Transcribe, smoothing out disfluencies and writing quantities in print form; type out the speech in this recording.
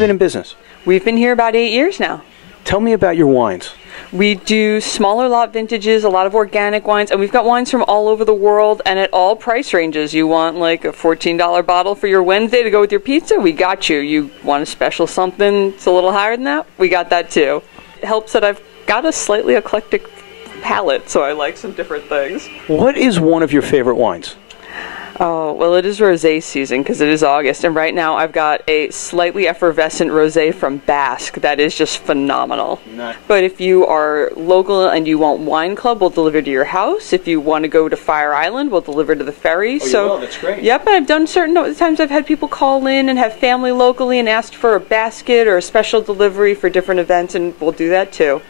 been in business? We've been here about 8 years now. Tell me about your wines. We do smaller lot vintages, a lot of organic wines, and we've got wines from all over the world and at all price ranges. You want like a $14 bottle for your Wednesday to go with your pizza? We got you. You want a special something that's a little higher than that? We got that too. It helps that I've got a slightly eclectic palate, so I like some different things. What is one of your favorite wines? Oh, well, it is rosé season because it is August, and right now I've got a slightly effervescent rosé from Basque that is just phenomenal. Nice. But if you are local and you want Wine Club, we'll deliver to your house. If you want to go to Fire Island, we'll deliver to the ferry. Oh, you will? That's great. Yep, and I've done certain times I've had people call in and have family locally and asked for a basket or a special delivery for different events, and we'll do that too.